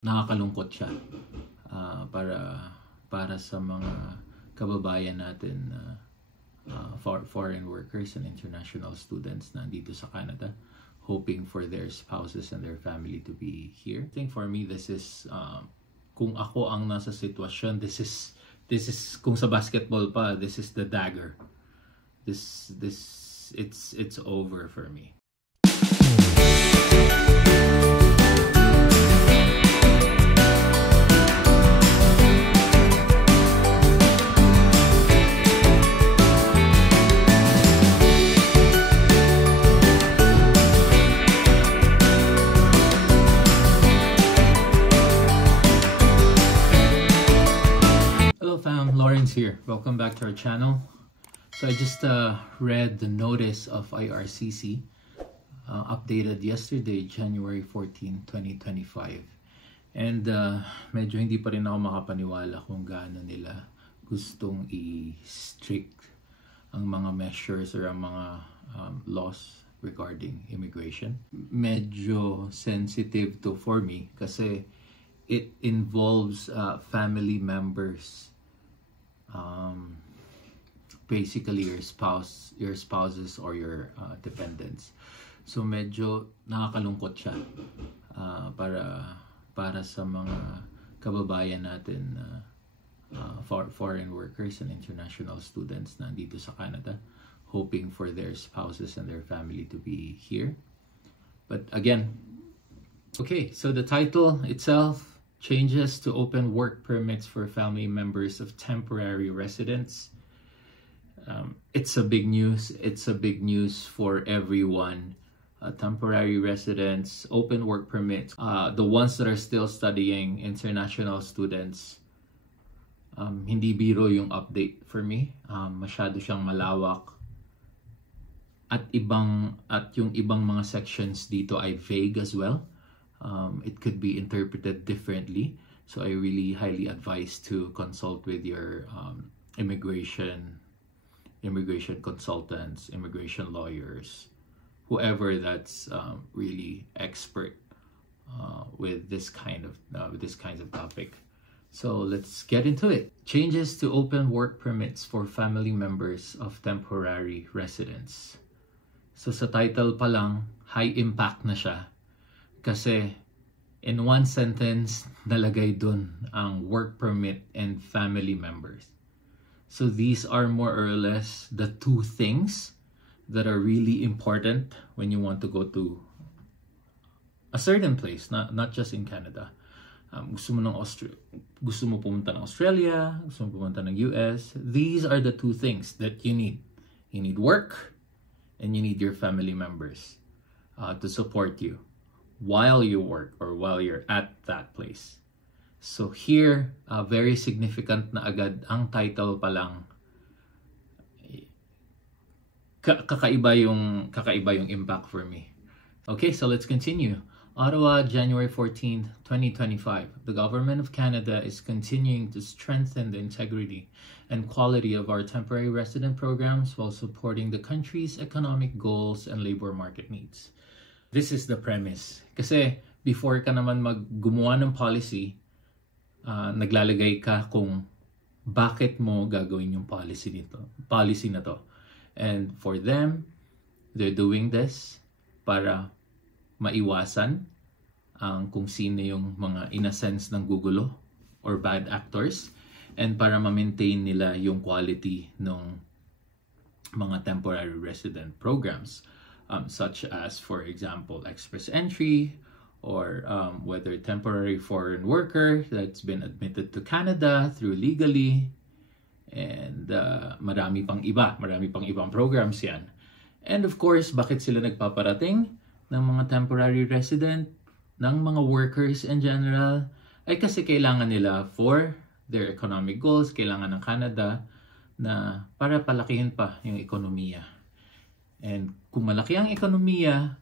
nakakalungkot siya para sa mga kababayan natin foreign workers and international students na dito sa Canada, hoping for their spouses and their family to be here. I think for me, this is kung ako ang nasa sitwasyon, this is kung sa basketball pa, this is the dagger. It's over for me. Lawrence here. Welcome back to our channel. So I just read the notice of IRCC updated yesterday, January 14, 2025. And medyo hindi pa rin ako makapaniwala kung gaano nila gustong i-strict ang mga measures or ang mga laws regarding immigration. Medyo sensitive to for me kasi it involves family members. Basically your spouses or your dependents. So medyo nakakalungkot siya para sa mga kababayan natin foreign workers and international students na dito sa Canada, hoping for their spouses and their family to be here. But again, okay, so the title itself, changes to open work permits for family members of temporary residents. It's a big news. It's a big news for everyone. Temporary residents, open work permits. The ones that are still studying, international students. Hindi biro yung update for me. Masyado siyang malawak. At yung ibang mga sections dito ay vague as well. It could be interpreted differently, so I really highly advise to consult with your immigration consultants, immigration lawyers, whoever that's really expert with this kind of topic. So let's get into it. Changes to open work permits for family members of temporary residents. So sa title pa lang, high impact na siya. Kasi in one sentence, nalagay dun ang work permit and family members. So these are more or less the two things that are really important when you want to go to a certain place, not just in Canada. Gusto mo pumunta ng Australia, gusto mo pumunta ng US. These are the two things that you need. You need work and you need your family members to support you while you work or while you're at that place. So here, very significant na agad ang title pa lang. Kakaiba yung impact for me. Okay, so let's continue. Ottawa, January 14, 2025. The Government of Canada is continuing to strengthen the integrity and quality of our temporary resident programs while supporting the country's economic goals and labor market needs. This is the premise. Kasi before ka naman gumawa ng policy, naglalagay ka kung bakit mo gagawin yung policy na to. And for them, they're doing this para maiwasan ang kung sino yung mga in-a-sense ng gugulo or bad actors, and para ma-maintain nila yung quality ng mga temporary resident programs. Such as, for example, express entry, or whether temporary foreign worker that's been admitted to Canada through legally, and marami pang ibang programs yan. And of course, bakit sila nagpaparating ng mga temporary resident, ng mga workers in general, ay kasi kailangan nila for their economic goals, kailangan ng Canada na para palakihin pa yung ekonomiya. And kung malaki ang ekonomiya,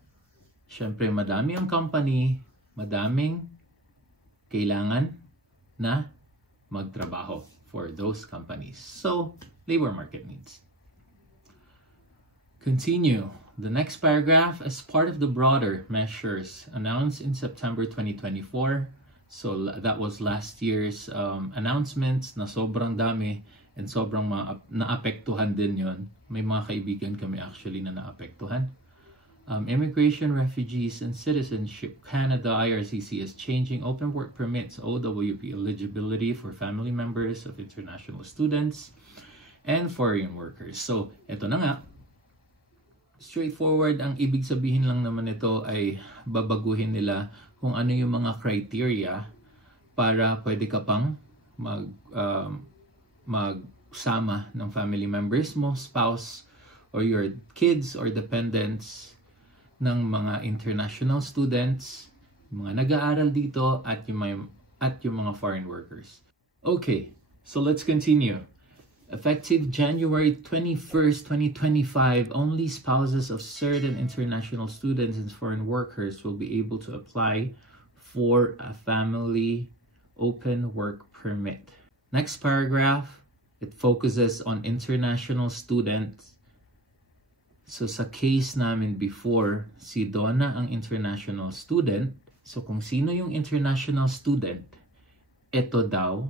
syempre madami ang company, madaming kailangan na magtrabaho for those companies. So, labor market needs. Continue. The next paragraph, as part of the broader measures announced in September 2024, So that was last year's announcements na sobrang dami and sobrang naapektuhan din yon. May mga kaibigan kami actually na naapektuhan. Immigration, Refugees, and Citizenship Canada, IRCC, is changing open work permits OWP eligibility for family members of international students and foreign workers. So, eto na nga. Straightforward, ang ibig sabihin lang naman nito ay babaguhin nila kung ano yung mga criteria para pwede ka pang magsama ng family members mo, spouse, or your kids or dependents ng mga international students, mga nag-aaral dito at yung mga foreign workers. Okay, so let's continue. Effective January 21st, 2025, only spouses of certain international students and foreign workers will be able to apply for a family open work permit. Next paragraph, it focuses on international students. So sa case namin before, si Donna ang international student. So kung sino yung international student, ito daw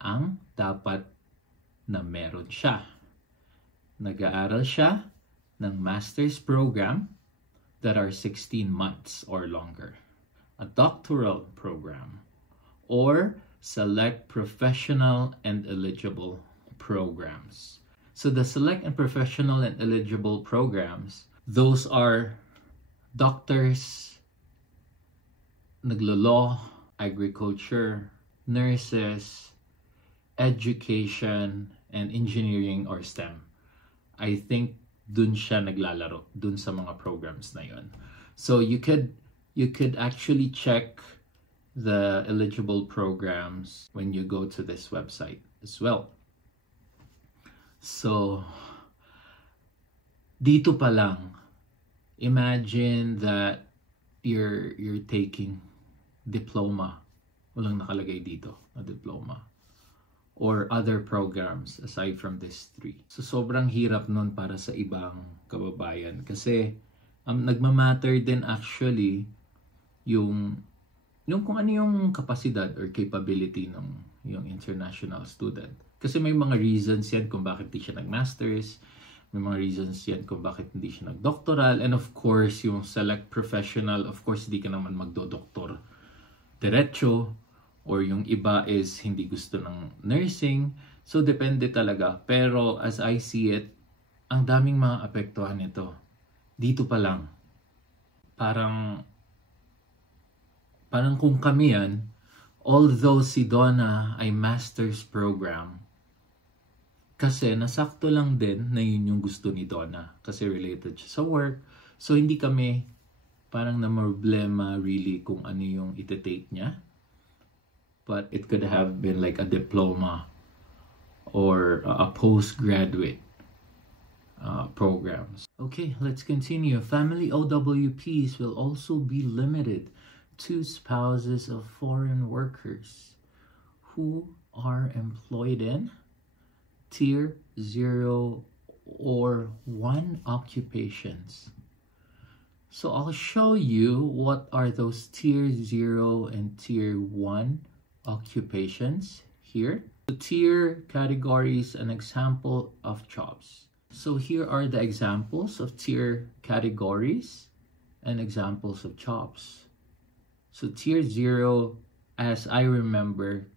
ang dapat na meron siya. Nag-aaral siya ng master's program that are 16 months or longer, a doctoral program, or select professional and eligible programs. So the select and professional and eligible programs, those are doctors, naglo-law, agriculture, nurses, education, and engineering or STEM. I think dun siya naglalaro, dun sa mga programs na yun. So you could actually check the eligible programs when you go to this website as well. So dito pa lang, imagine that you're taking diploma. Walang nakalagay dito na diploma. Or other programs aside from these three. So sobrang hirap nun para sa ibang kababayan kasi nagmamatter din actually yung kung ano yung kapasidad or capability ng yung international student. Kasi may mga reasons yan kung bakit hindi siya nag-masters, may mga reasons yan kung bakit hindi siya nag-doctoral, and of course yung select professional, of course hindi ka naman magdo-doktor diretso, or yung iba is hindi gusto ng nursing. So, depende talaga. Pero, as I see it, ang daming mga apektuhan nito. Dito pa lang. Parang kung kami yan, although si Donna ay master's program, kasi nasakto lang din na yun yung gusto ni Donna. Kasi related siya sa work. So, hindi kami parang na problema really kung ano yung iti-take niya. But it could have been like a diploma or a postgraduate programs. Okay, let's continue. Family OWPs will also be limited to spouses of foreign workers who are employed in Tier 0 or 1 occupations. So I'll show you what are those Tier 0 and Tier 1 occupations here. The tier categories, an example of jobs. So here are the examples of tier categories and examples of jobs. So tier 0, as I remember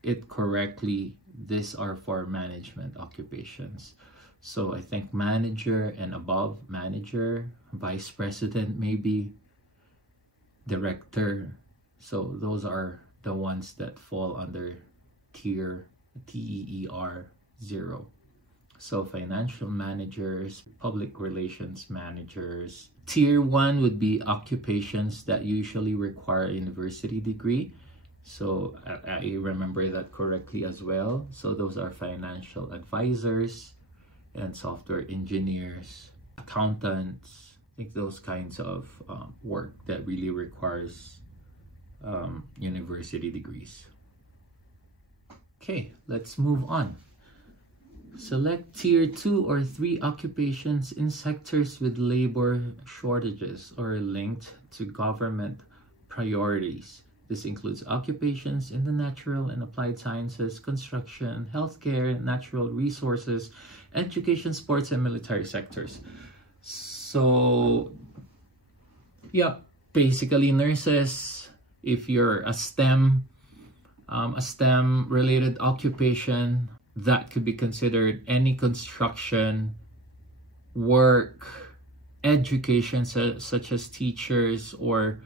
it correctly, these are for management occupations. So I think manager and above, manager, vice president maybe, director. So those are the ones that fall under tier TEER 0. So financial managers, public relations managers. Tier 1 would be occupations that usually require a university degree. So I remember that correctly as well. So those are financial advisors and software engineers, accountants. I think those kinds of work that really requires university degrees. Okay, let's move on. Select tier 2 or 3 occupations in sectors with labor shortages or linked to government priorities. This includes occupations in the natural and applied sciences, construction, healthcare, natural resources, education, sports, and military sectors. So, yeah, basically nurses, if you're a STEM related occupation, that could be considered any construction, work, education, such as teachers, or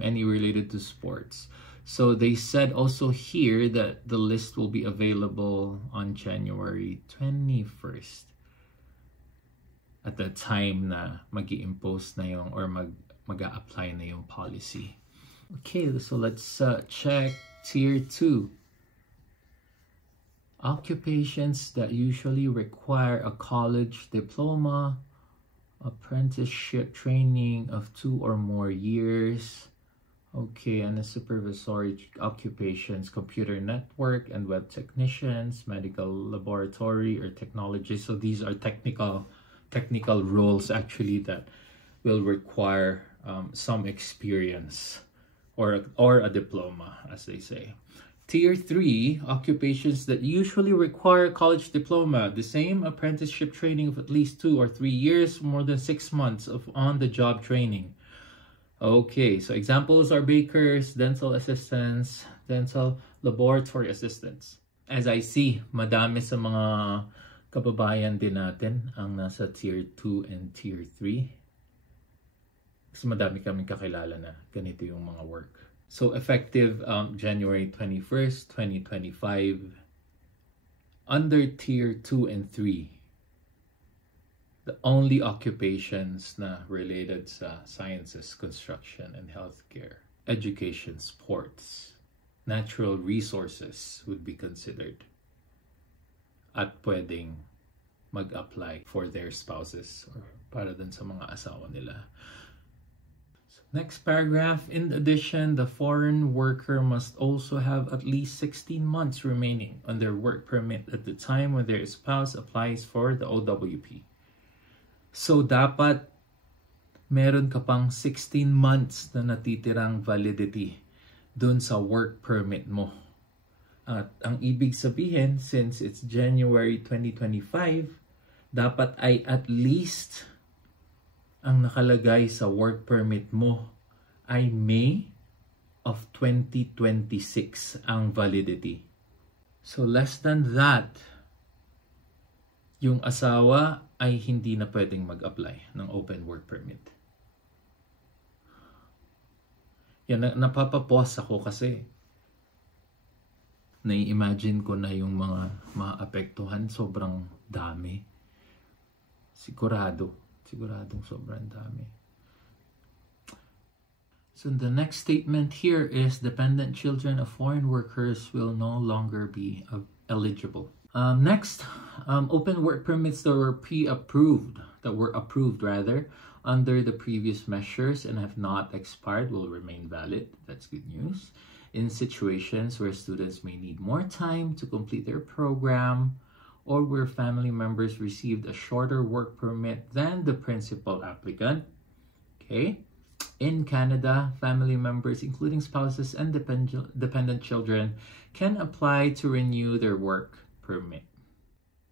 any related to sports. So they said also here that the list will be available on January 21st. At the time na mag-i-impose na yung or mag-a-apply na yung policy. Okay, so let's check Tier 2. Occupations that usually require a college diploma, apprenticeship training of 2 or more years. Okay, and the supervisory occupations, computer network and web technicians, medical laboratory or technology. So these are technical roles actually that will require some experience or a diploma, as they say. Tier 3, occupations that usually require college diploma, the same apprenticeship training of at least 2 or 3 years, more than 6 months of on-the-job training. Okay, so examples are bakers, dental assistants, dental laboratory assistants. As I see, madami sa mga kababayan din natin ang nasa Tier 2 and Tier 3. Kasi madami kaming kakilala na ganito yung mga work. So effective January 21st, 2025, under Tier 2 and 3, the only occupations na related sa sciences, construction, and healthcare, education, sports, natural resources would be considered at pwedeng mag-apply for their spouses or para dun sa mga asawa nila. Next paragraph, in addition, the foreign worker must also have at least 16 months remaining on their work permit at the time when their spouse applies for the OWP. So, dapat meron ka pang 16 months na natitirang validity dun sa work permit mo. At ang ibig sabihin, since it's January 2025, dapat ay at least ang nakalagay sa work permit mo ay May of 2026 ang validity. So less than that, yung asawa ay hindi na pwedeng mag-apply ng open work permit. Yan, napapapos ako kasi nai-imagine ko na yung mga maapektuhan, sobrang dami. Siguradong sobrang dami. So the next statement here is dependent children of foreign workers will no longer be eligible. Next, open work permits that were approved under the previous measures and have not expired will remain valid. That's good news. In situations where students may need more time to complete their program, or where family members received a shorter work permit than the principal applicant. Okay. In Canada, family members, including spouses and dependent children, can apply to renew their work permit.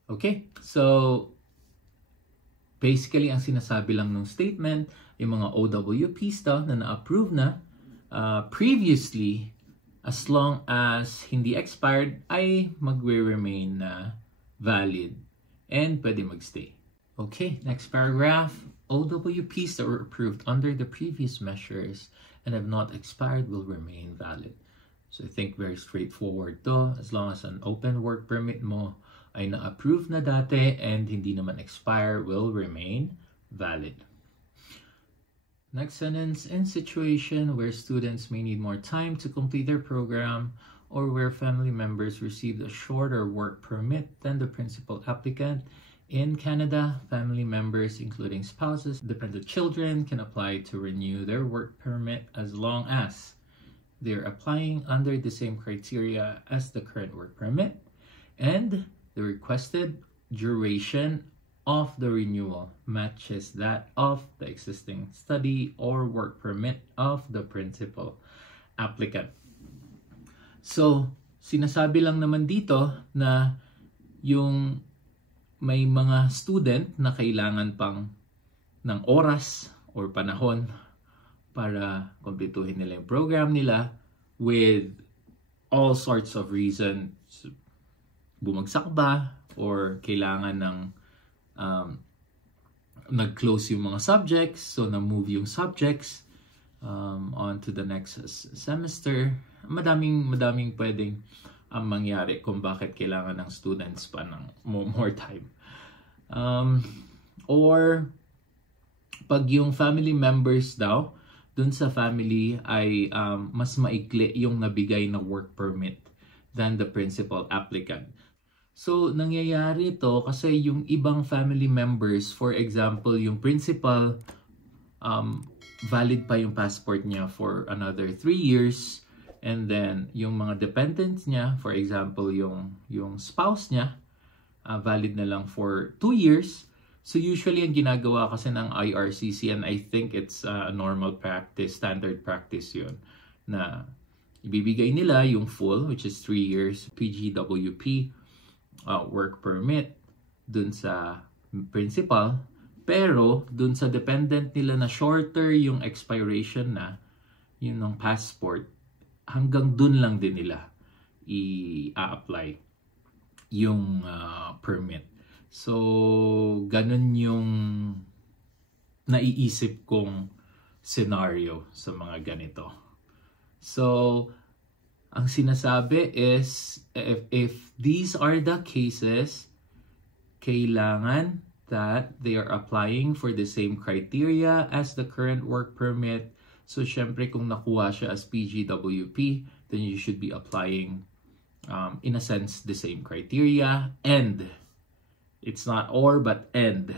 Okay. So, basically, ang sinasabi lang ng statement, yung mga OWPs daw na na-approve na previously, as long as hindi expired, ay magre-remain na valid and pwede magstay. Okay, next paragraph. OWPs that were approved under the previous measures and have not expired will remain valid. So I think very straightforward to. As long as an open work permit mo ay na-approve na dati and hindi naman expire, will remain valid. Next sentence, in situation where students may need more time to complete their program or where family members received a shorter work permit than the principal applicant. In Canada, family members, including spouses, dependent children, can apply to renew their work permit as long as they're applying under the same criteria as the current work permit and the requested duration of the renewal matches that of the existing study or work permit of the principal applicant. So, sinasabi lang naman dito na yung may mga student na kailangan pang ng oras or panahon para kumpletuhin nila yung program nila with all sorts of reasons. Bumagsak ba or kailangan ng nag-close yung mga subjects, so na-move yung subjects on to the next semester. Madaming pwedeng mangyari kung bakit kailangan ng students pa ng more time. Or pag yung family members daw, dun sa family ay mas maikli yung nabigay na work permit than the principal applicant. So, nangyayari to kasi yung ibang family members, for example, yung principal, valid pa yung passport niya for another 3 years. And then, yung mga dependents niya, for example, yung spouse niya, valid na lang for 2 years. So, usually, ang ginagawa kasi ng IRCC, and I think it's a normal practice, standard practice yun, na ibibigay nila yung full, which is 3 years, PGWP, work permit dun sa principal, pero dun sa dependent nila na shorter yung expiration na yun ng passport, hanggang dun lang din nila i-apply yung permit. So, ganun yung naiisip kong scenario sa mga ganito. So, ang sinasabi is, if these are the cases, kailangan that they are applying for the same criteria as the current work permit. So, syempre, kung nakuha siya as PGWP, then you should be applying, in a sense, the same criteria. And, it's not or, but and.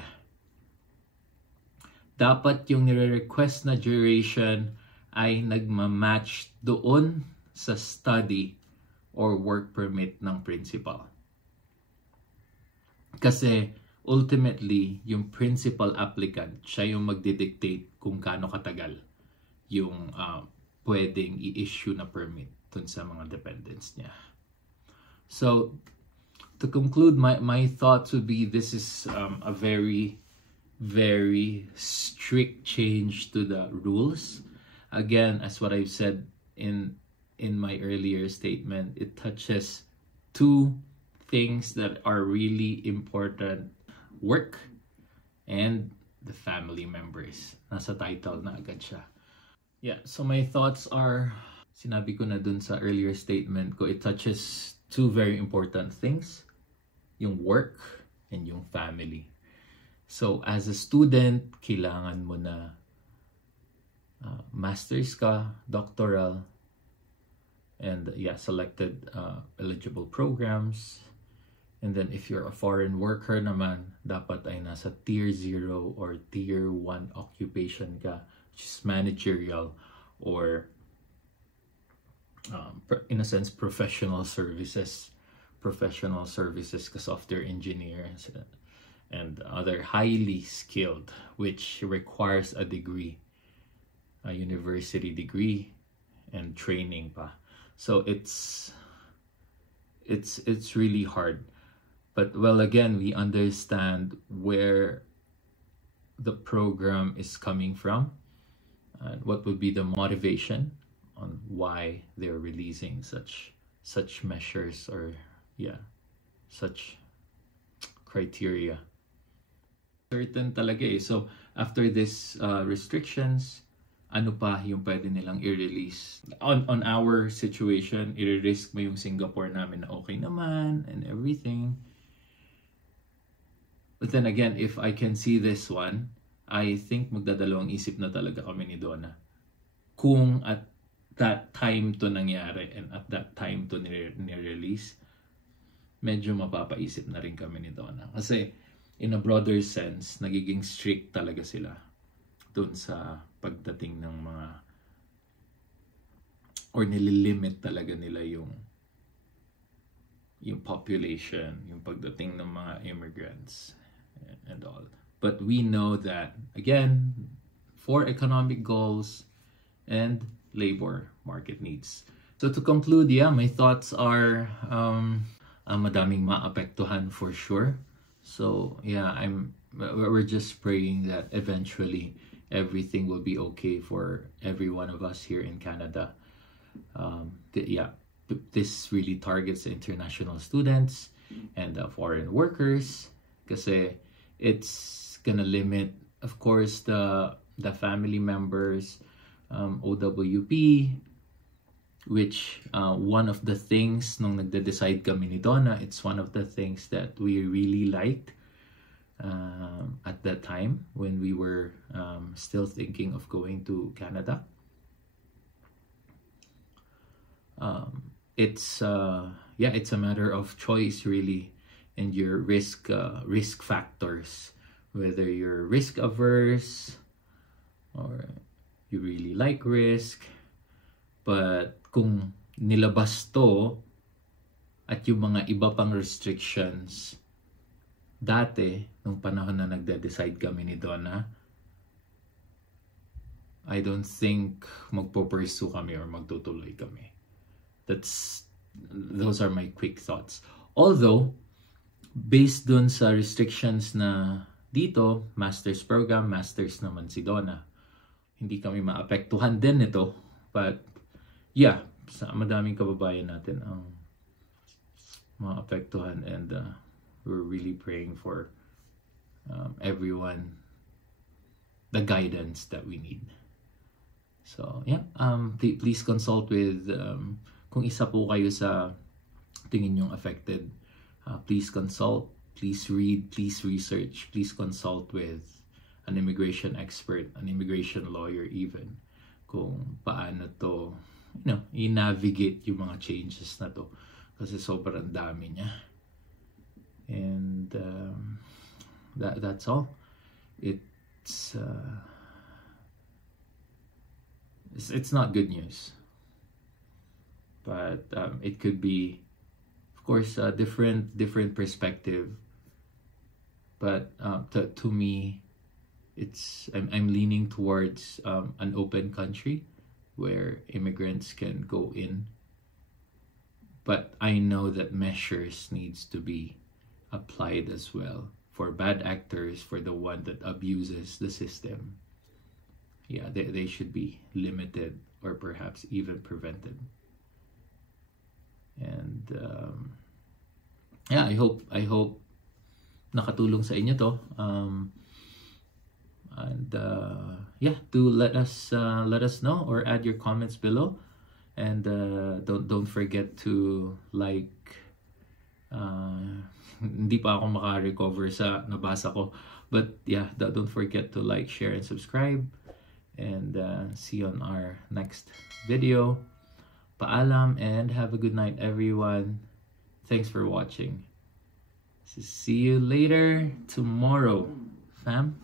Dapat yung nire-request na duration ay nagmamatch doon sa study or work permit ng principal. Kasi ultimately, yung principal applicant, siya yung magdidictate kung gaano katagal yung pwedeng i-issue na permit dun sa mga dependents niya. So, to conclude, my thoughts would be this is a very, very strict change to the rules. Again, as what I've said in my earlier statement, it touches two things that are really important: work and the family members. Nasa title na agad siya. Yeah, so my thoughts are, sinabi ko na dun sa earlier statement ko, it touches two very important things: yung work and yung family. So as a student, kailangan mo na master's ka, doctoral, and selected eligible programs. And then if you're a foreign worker naman, dapat ay nasa tier 0 or tier 1 occupation ka, which is managerial or in a sense professional services ka, software engineers and other highly skilled, which requires a degree, a university degree and training pa. So it's really hard. But well, again, we understand where the program is coming from and what would be the motivation on why they're releasing such measures or such criteria. Certain talaga eh. So after this restrictions, ano pa yung pwede nilang i-release? On our situation, i-risk mo yung Singapore namin na okay naman and everything. But then again, if I can see this one, I think magdadalawang isip na talaga kami ni Donna. Kung at that time to nangyari and at that time to ni-release, medyo mapapaisip na rin kami ni Donna. Kasi in a broader sense, nagiging strict talaga sila dun sa pagdating ng mga, or nililimit talaga nila yung population, yung pagdating ng mga immigrants and all. But we know that, again, for economic goals and labor market needs. So to conclude, yeah, my thoughts are madaming maapektuhan for sure. So yeah, we're just praying that eventually everything will be okay for every one of us here in Canada. This really targets international students and foreign workers, kasi it's gonna limit, of course, the family members, OWP, which one of the things nung nagde-decide kami ni Donna, it's one of the things that we really liked at that time when we were still thinking of going to Canada. It's a matter of choice really, and your risk factors, whether you're risk averse or you really like risk. But kung nilabas to at yung mga iba pang restrictions dati nung panahon na nagde-decide kami ni Donna, I don't think magpo-pursue kami or magtutuloy kami. Those are my quick thoughts. Although, based dun sa restrictions na dito, master's program, master's naman si Donna, hindi kami maapektuhan din nito. But, yeah, sa madaming kababayan natin ang maapektuhan, and we're really praying for everyone the guidance that we need. So, yeah, please consult with kung isa po kayo sa tingin yung affected, please consult, please read, please research, please consult with an immigration expert, an immigration lawyer even, kung paano to, i-navigate yung mga changes na to, kasi sobrang dami niya. And that's all. It's not good news, but it could be, of course, a different perspective. But to me, I'm leaning towards an open country where immigrants can go in. But I know that measures needs to be applied as well for bad actors, for the one that abuses the system. Yeah, they should be limited or perhaps even prevented. And I hope nakatulong sa inyo to. Do let us know or add your comments below, and don't forget to like. Hindi pa ako maka-recover sa nabasa ko, but yeah, don't forget to like, share, and subscribe, and see you on our next video. Paalam and have a good night, everyone. Thanks for watching. See you later tomorrow, fam.